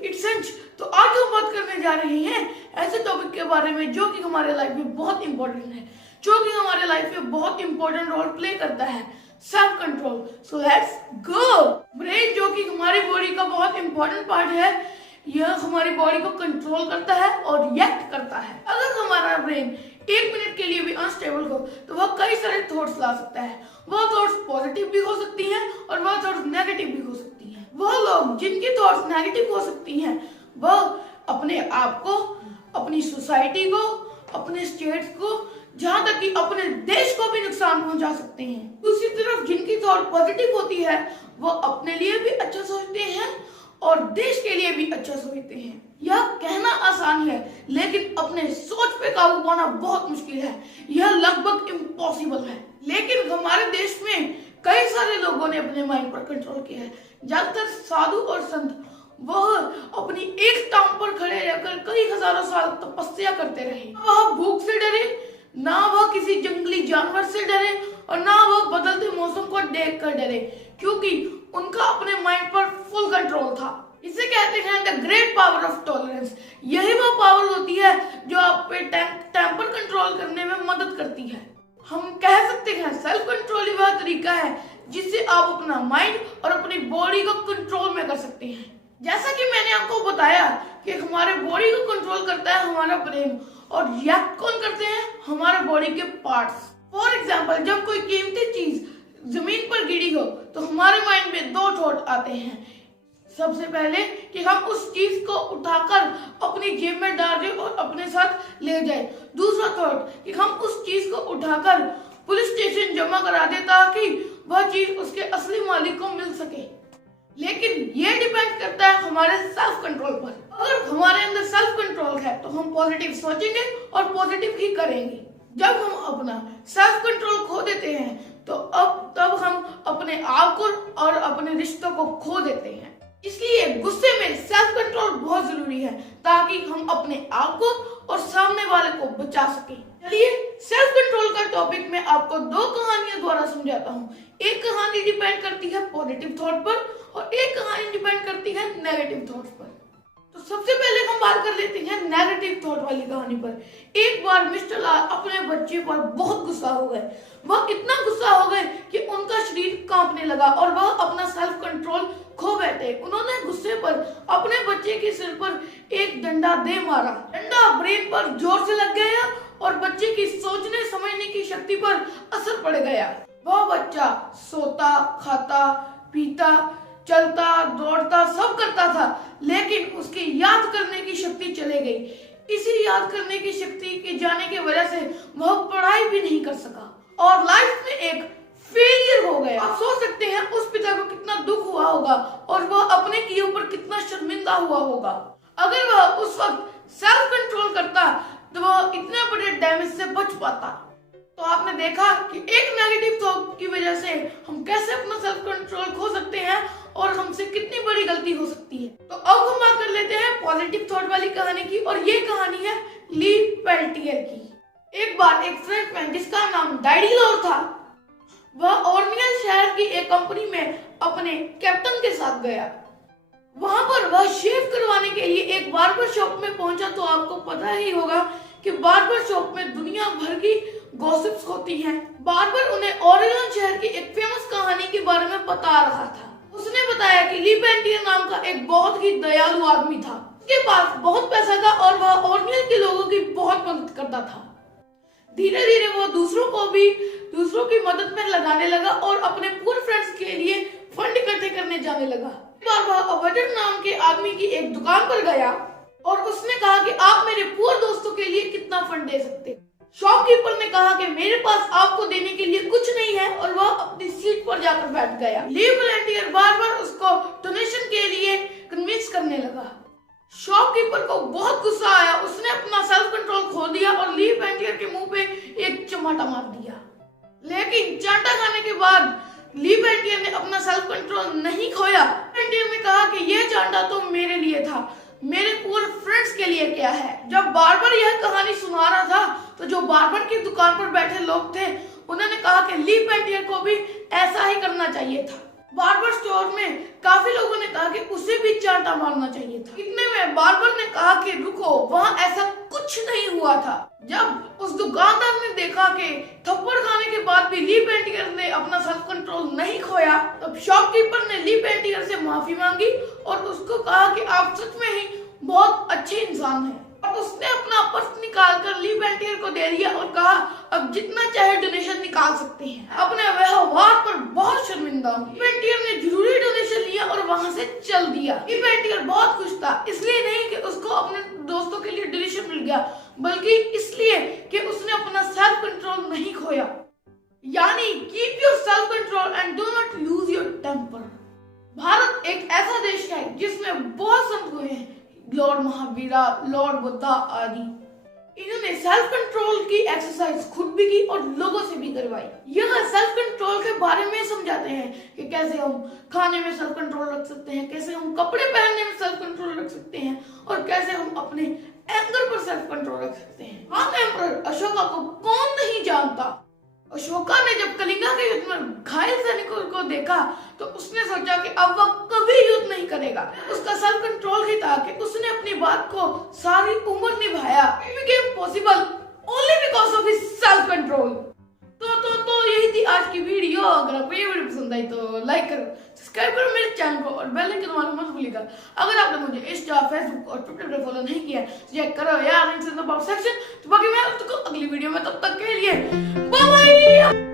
It's अंश। तो आज हम बात करने जा रहे हैं ऐसे टॉपिक के बारे में जो कि हमारे लाइफ में बहुत इंपॉर्टेंट है, जो कि हमारे लाइफ में बहुत इंपॉर्टेंट रोल प्ले करता है, self control. So let's go. Brain जो कि हमारी बॉडी का बहुत इंपॉर्टेंट पार्ट है, यह हमारी बॉडी को कंट्रोल करता है और रिएक्ट करता है। अगर हमारा ब्रेन 1 मिनट के लिए भी अनस्टेबल हो तो वह कई सारे थॉट्स ला सकता है। वह थॉट्स पॉजिटिव भी हो सकती हैं और वह थॉट्स नेगेटिव भी हो सकती हैं। वह लोग जिनकी थॉट्स नेगेटिव हो सकती हैं वह अपने आप को, अपनी सोसाइटी को, अपने स्टेट्स को, जहां तक कि अपने देश को भी नुकसान पहुंचा सकते हैं। दूसरी तरफ जिनकी थॉट पॉजिटिव होती है वो अपने लिए भी अच्छा सोचते हैं और देश के लिए भी अच्छा सोचते हैं। यह कहना आसान है लेकिन अपने सोच पे काबू पाना बहुत मुश्किल है। यह लगभग इम्पॉसिबल है। लेकिन हमारे देश में कई सारे लोगों ने अपने माइंड पर कंट्रोल किया है। ज्यादातर साधु और संत वह अपनी एक टांग पर खड़े रहकर कई हजारों साल तपस्या करते रहे। वह भूख से डरे, ना वह किसी जंगली जानवर से डरे और ना वह बदलते मौसम को देख कर डरे, क्योंकि उनका अपने माइंड पर फुल कंट्रोल था। इसे कहते हैं the great power of tolerance. यही वह पावर होती है जो आप पे टेम्पर कंट्रोल करने में मदद करती है। हम कह सकते हैं सेल्फ कंट्रोल ही वह तरीका है जिससे आप अपना माइंड और अपनी बॉडी को कंट्रोल में कर सकते हैं। जैसा कि मैंने आपको बताया कि हमारे बॉडी को कंट्रोल करता है हमारा ब्रेन और रिएक्ट कौन करते हैं, हमारे बॉडी के पार्ट्स। फॉर एग्जाम्पल, जब कोई कीमती चीज जमीन पर गिरी हो तो हमारे माइंड में 2 थॉट आते हैं। सबसे पहले कि हम उस चीज को उठाकर अपनी जेब में डाल दें और अपने साथ ले जाए। दूसरा थॉट कि हम उस चीज को उठाकर पुलिस स्टेशन जमा करा दें ताकि वह चीज उसके असली मालिक को मिल सके। लेकिन ये डिपेंड करता है हमारे सेल्फ कंट्रोल पर। अगर हमारे अंदर सेल्फ कंट्रोल है तो हम पॉजिटिव सोचेंगे और पॉजिटिव ही करेंगे। जब हम अपना सेल्फ कंट्रोल खो देते हैं तो तब हम अपने आप को और अपने रिश्तों को खो देते हैं। इसलिए गुस्से में सेल्फ कंट्रोल बहुत जरूरी है ताकि हम अपने आप को और सामने वाले को बचा सकें। चलिए सेल्फ कंट्रोल का टॉपिक मैं आपको 2 कहानियों द्वारा समझाता हूँ। एक कहानी डिपेंड करती है पॉजिटिव थॉट पर और एक कहानी डिपेंड करती है नेगेटिव थॉट्स पर। तो सबसे पहले हम बात कर लेते हैं नेगेटिव थॉट वाली कहानी पर। एक बार मिस्टर लाल अपने बच्चे पर बहुत गुस्सा हो गए। वह इतना गुस्सा हो गए कि उनका शरीर कांपने लगा और वह अपना सेल्फ कंट्रोल खो बैठे। उन्होंने गुस्से पर अपने बच्चे के सिर पर एक डंडा दे मारा। डंडा ब्रेन पर जोर से लग गया और बच्चे की सोचने समझने की शक्ति पर असर पड़ गया। वह बच्चा सोता, खाता, पीता, चलता, दौड़ता सब करता था, लेकिन उसकी याद करने की शक्ति चले गई। इसी याद करने की शक्ति के जाने की वजह से वह पढ़ाई भी नहीं कर सका और लाइफ में एक फेलियर हो गया। आप सोच सकते हैं उस पिता को कितना दुख हुआ होगा और वह अपने किए ऊपर कितना शर्मिंदा हुआ होगा। अगर वह उस वक्त सेल्फ कंट्रोल करता तो वह इतने बड़े डैमेज से बच पाता। तो आपने देखा कि एक नेगेटिव थॉट की वजह से हम कैसे अपना सेल्फ कंट्रोल खो सकते हैं और हमसे कितनी बड़ी गलती हो सकती है। तो अब हम बात कर लेते हैं पॉजिटिव थॉट वाली कहानी की और ये कहानी है ली पेल्टियर की। एक बार एक फ्रेंचमैन जिसका नाम डाइडिलोर था, वह ऑर्नियल शहर की एक कंपनी में अपने कैप्टन के साथ गया। वहां पर वह शेव करवाने के लिए एक बार्बर शॉप में पहुंचा। तो आपको पता ही होगा कि बार्बर शॉप में दुनिया भर की गॉसिप्स होती हैं। बार्बर उन्हें ऑर्नियल शहर की एक फेमस कहानी के बारे में बता रहा था। उसने बताया कि ली पेल्टियर नाम का एक बहुत ही दयालु आदमी था। उसके पास बहुत पैसा था और वह ऑर्नियल के लोगों की बहुत मदद करता था। धीरे धीरे वो दूसरों की मदद में लगाने लगा और अपने पूरे फ्रेंड्स के लिए फंड इकट्ठे करने जाने लगा। एक बार वह अवजर नाम के आदमी की एक दुकान पर गया और उसने कहा कि आप मेरे पूरे दोस्तों के लिए कितना फंड दे सकते। शॉपकीपर ने कहा कि मेरे पास आपको देने के लिए कुछ नहीं है और वह अपनी सीट पर जाकर बैठ गया। ली पेल्टियर बार-बार उसको डोनेशन के लिए कन्विंस करने लगा। शॉपकीपर को बहुत गुस्सा आया। उसने अपना सेल्फ कंट्रोल खो दिया और ली पेल्टियर के मुंह पे एक चमाटा मार दिया। लेकिन चांटा खाने के बाद ली पेल्टियर ने अपना सेल्फ कंट्रोल नहीं खोया। पेल्टियर ने कहा कि यह चांटा तो मेरे लिए था, मेरे पूरे फ्रेंड्स के लिए क्या है। जब बार्बर यह कहानी सुना रहा था तो जो बार्बर की दुकान पर बैठे लोग थे उन्होंने कहा कि ली पेल्टियर को भी ऐसा ही करना चाहिए था। बार्बर स्टोर में काफी लोगों ने कहा कि उसे भी चांटा मारना चाहिए था। इतने में बार्बर ने कहा कि रुको, वहाँ ऐसा कुछ नहीं हुआ था। जब उस दुकानदार ने देखा कि थप्पड़ खाने के बाद भी ली पेंटियर ने अपना सेल्फ कंट्रोल नहीं खोया, तब शॉपकीपर ने ली पेंटियर से माफी मांगी और उसको कहा कि आप सच में ही बहुत अच्छे इंसान हैं। और उसने अपना पर्स निकाल कर ली पेंटियर को दे दिया और कहा अब जितना चाहे डोनेशन निकाल सकते हैं। अपने व्यवहार पर बहुत शर्मिंदा हूँ। पेंटियर ने जरूरी डोनेशन लिया और वहाँ से चल दिया। ली पेंटियर बहुत खुश था, इसलिए नहीं कि उसको अपने दोस्तों के लिए डोनेशन मिल गया, बल्कि इसलिए कि उसने अपना सेल्फ कंट्रोल नहीं खोया। यानी keep your self control and do not lose your temper. Bharat एक ऐसा देश है जिसमें बहुत संत हुए हैं, लॉर्ड महावीरा, लॉर्ड बुद्धा आदि। इन्होंने सेल्फ कंट्रोल की एक्सरसाइज खुद भी की और लोगों से भी करवाई। यह सेल्फ कंट्रोल के बारे में समझाते हैं कि कैसे हम खाने में सेल्फ कंट्रोल रख सकते हैं, कैसे हम कपड़े पहनने में सेल्फ कंट्रोल रख सकते हैं और कैसे हम अपने एंगर पर सेल्फ कंट्रोल रख सकते हैं। हाँ, एम्परर अशोका को कौन नहीं जानता। अशोका ने जब कलिंगा के युद्ध में घायल सैनिकों को देखा तो उसने सोचा कि अब वह कभी युद्ध नहीं करेगा। उसका सेल्फ कंट्रोल ही था कि उसने अपनी बात को सारी उम्र निभाया। It became possible only because of his self control। तो यही थी आज की वीडियो। अगर आपको ये वीडियो पसंद आई तो लाइक करो, सब्सक्राइब करो मेरे चैनल को और बेल आइकन दबाना मत भूलिएगा। अगर आपने मुझे इंस्टा, फेसबुक और ट्विटर पर फॉलो नहीं किया तो चेक करो यार, links in the box section. तो बाकी मैं आपको अगली वीडियो में, तब तक के लिए बाय बाय।